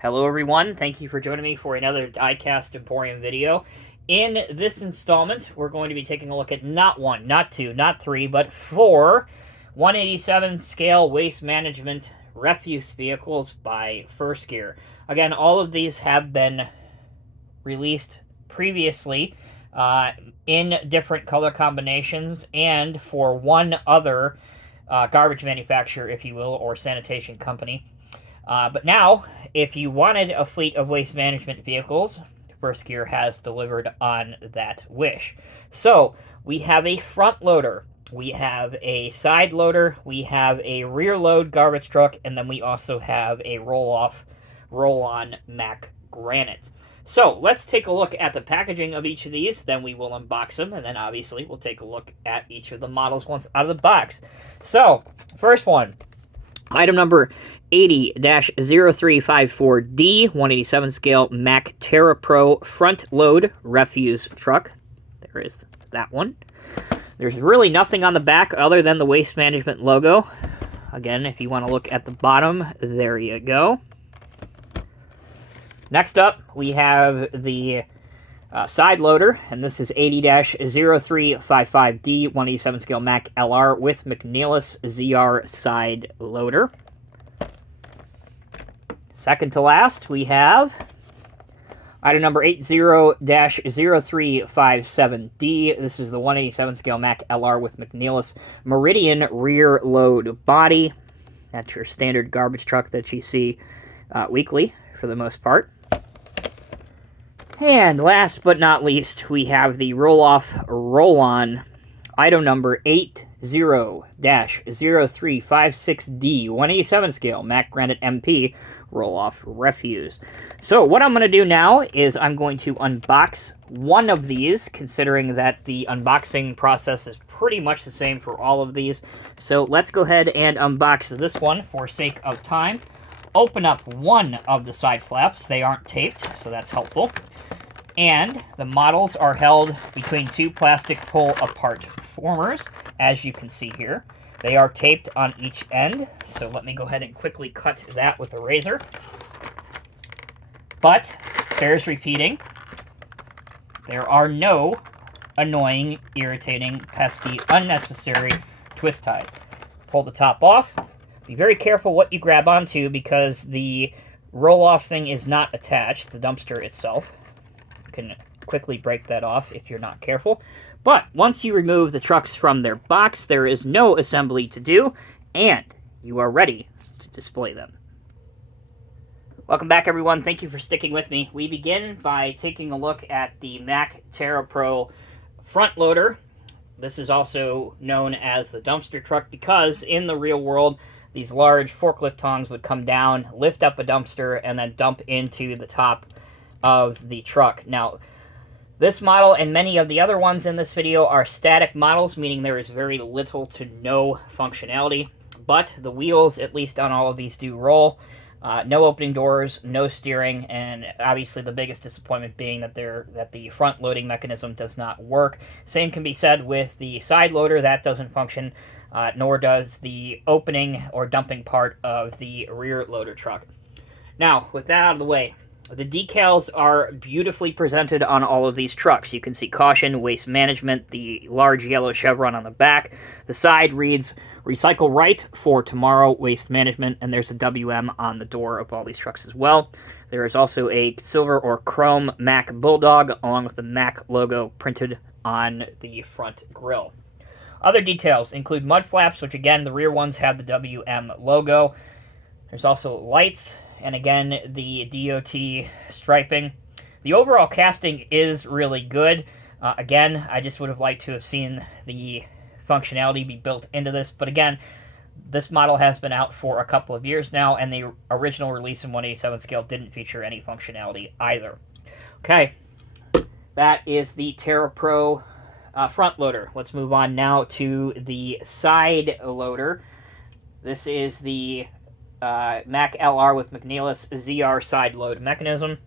Hello everyone, thank you for joining me for another Diecast Emporium video. In this installment, we're going to be taking a look at not one, not two, not three, but four 187 scale waste management refuse vehicles by First Gear. Again, all of these have been released previously in different color combinations and for one other garbage manufacturer, if you will, or sanitation company. But now, if you wanted a fleet of waste management vehicles, First Gear has delivered on that wish. So, we have a front loader, we have a side loader, we have a rear load garbage truck, and then we also have a roll-off, roll-on Mack granite. So, let's take a look at the packaging of each of these, then we will unbox them, and then obviously we'll take a look at each of the models once out of the box. So, first one, item number 80-0354D 187 scale Mack Terra Pro front load refuse truck. There is that one. There's really nothing on the back other than the waste management logo. Again, if you want to look at the bottom, there you go. Next up, we have the side loader, and this is 80-0355D 187 scale Mack LR with McNeilus ZR side loader. Second to last, we have item number 80-0357D. This is the 187 scale Mack LR with McNeilus Meridian rear load body. That's your standard garbage truck that you see weekly for the most part. And last but not least, we have the roll-off, roll-on item number 80-0356D 187 scale Mack Granite MP roll-off refuse. So what I'm going to do now is I'm going to unbox one of these, considering that the unboxing process is pretty much the same for all of these. So let's go ahead and unbox this one for sake of time. Open up one of the side flaps. They aren't taped, so that's helpful. And the models are held between two plastic pull-apart formers, as you can see here. They are taped on each end, so let me go ahead and quickly cut that with a razor. But, bears repeating, there are no annoying, irritating, pesky, unnecessary twist ties. Pull the top off. Be very careful what you grab onto because the roll-off thing is not attached, the dumpster itself. You can quickly break that off if you're not careful. But once you remove the trucks from their box, there is no assembly to do, and you are ready to display them. Welcome back, everyone. Thank you for sticking with me. We begin by taking a look at the Mack Terra Pro front loader. This is also known as the dumpster truck because in the real world, these large forklift tongs would come down, lift up a dumpster, and then dump into the top of the truck. Now, this model and many of the other ones in this video are static models, meaning there is very little to no functionality, but the wheels, at least on all of these, do roll. No opening doors, no steering, and obviously the biggest disappointment being that the front loading mechanism does not work. Same can be said with the side loader. That doesn't function, nor does the opening or dumping part of the rear loader truck. Now, with that out of the way, the decals are beautifully presented on all of these trucks. You can see caution, waste management, the large yellow chevron on the back. The side reads, recycle right for tomorrow, waste management, and there's a WM on the door of all these trucks as well. There is also a silver or chrome Mack Bulldog along with the Mack logo printed on the front grille. Other details include mud flaps, which again, the rear ones have the WM logo. There's also lights, and again, the DOT striping. The overall casting is really good. Again, I just would have liked to have seen the functionality be built into this, but again, this model has been out for a couple of years now, and the original release in 187 scale didn't feature any functionality either. Okay, that is the Terra Pro front loader. Let's move on now to the side loader. This is the Mack LR with McNeilus ZR side load mechanism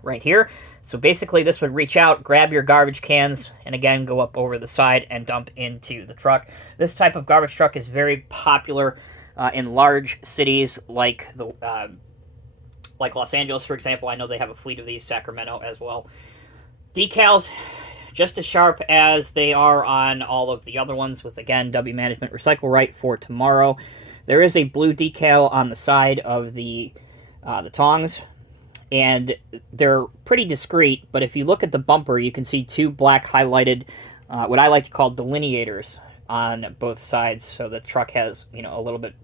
right here. So basically this would reach out, grab your garbage cans, and again go up over the side and dump into the truck. This type of garbage truck is very popular in large cities like like Los Angeles, for example. I know they have a fleet of these, Sacramento as well. Decals, just as sharp as they are on all of the other ones with, again, W Management Recycle Right for tomorrow. There is a blue decal on the side of the tongs, and they're pretty discreet, but if you look at the bumper, you can see two black highlighted, what I like to call delineators on both sides, so the truck has, you know, a little bit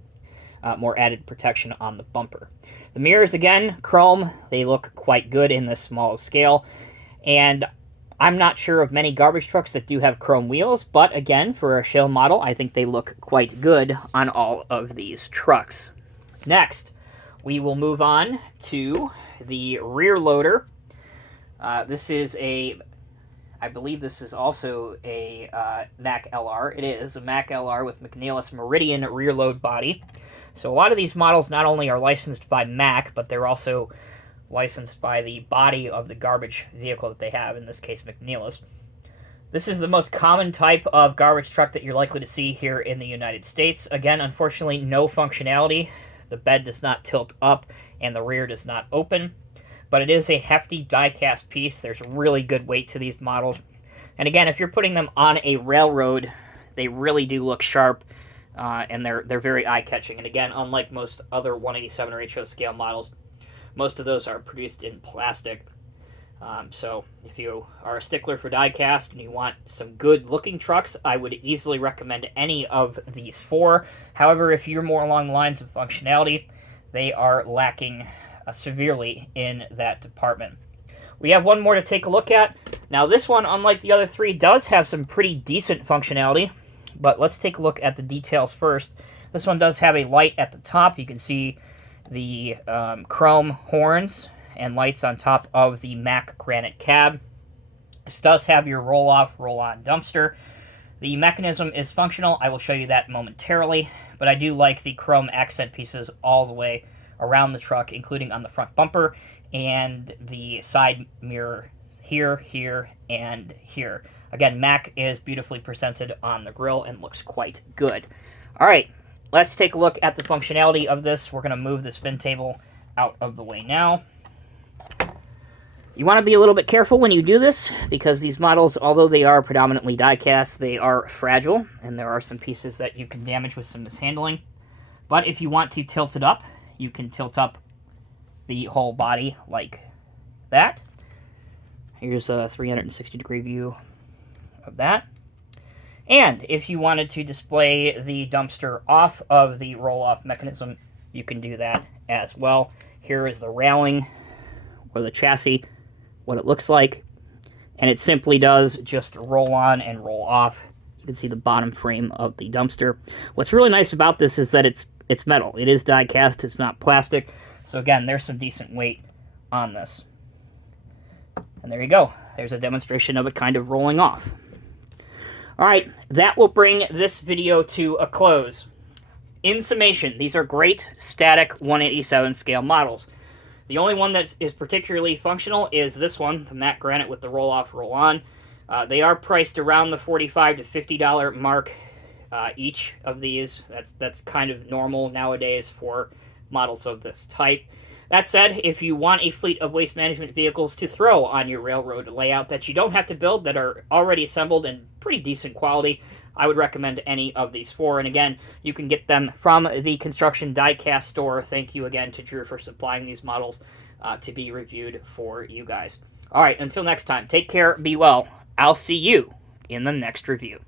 more added protection on the bumper. The mirrors, again, chrome. They look quite good in this small scale, and I'm not sure of many garbage trucks that do have chrome wheels, but again, for a shell model, I think they look quite good on all of these trucks. Next, we will move on to the rear loader. This is I believe this is also a Mack LR. It is a Mack LR with McNeilus Meridian rear load body. So a lot of these models not only are licensed by Mack, but they're also licensed by the body of the garbage vehicle that they have, in this case McNeilus. This is the most common type of garbage truck that you're likely to see here in the United States. Again, unfortunately, no functionality. The bed does not tilt up and the rear does not open, but it is a hefty die-cast piece. There's really good weight to these models. And again, if you're putting them on a railroad, they really do look sharp, and they're very eye-catching. And again, unlike most other 187 or HO scale models, most of those are produced in plastic. So if you are a stickler for die-cast and you want some good-looking trucks, I would easily recommend any of these four. However, if you're more along the lines of functionality, they are lacking severely in that department. We have one more to take a look at. Now, this one, unlike the other three, does have some pretty decent functionality, but let's take a look at the details first. This one does have a light at the top. You can see the chrome horns and lights on top of the Mack granite cab. This does have your roll-off, roll-on dumpster. The mechanism is functional. I will show you that momentarily, but I do like the chrome accent pieces all the way around the truck, including on the front bumper and the side mirror here, here, and here. Again, Mack is beautifully presented on the grill and looks quite good. All right, let's take a look at the functionality of this. We're going to move the spin table out of the way now. You want to be a little bit careful when you do this, because these models, although they are predominantly die-cast, they are fragile, and there are some pieces that you can damage with some mishandling. But if you want to tilt it up, you can tilt up the whole body like that. Here's a 360-degree view of that. And if you wanted to display the dumpster off of the roll-off mechanism, you can do that as well. Here is the railing, or the chassis, what it looks like, and it simply does just roll on and roll off. You can see the bottom frame of the dumpster. What's really nice about this is that it's metal. It is die cast, it's not plastic. So again, there's some decent weight on this. And there you go. There's a demonstration of it kind of rolling off. All right, that will bring this video to a close. In summation, these are great static 187 scale models. The only one that is particularly functional is this one, the Mack Granite with the roll-off, roll-on. They are priced around the $45 to $50 mark each of these. That's kind of normal nowadays for models of this type. That said, if you want a fleet of waste management vehicles to throw on your railroad layout that you don't have to build, that are already assembled in pretty decent quality, I would recommend any of these four. And again, you can get them from the Construction Diecast Store. Thank you again to Drew for supplying these models to be reviewed for you guys. All right, until next time, take care, be well. I'll see you in the next review.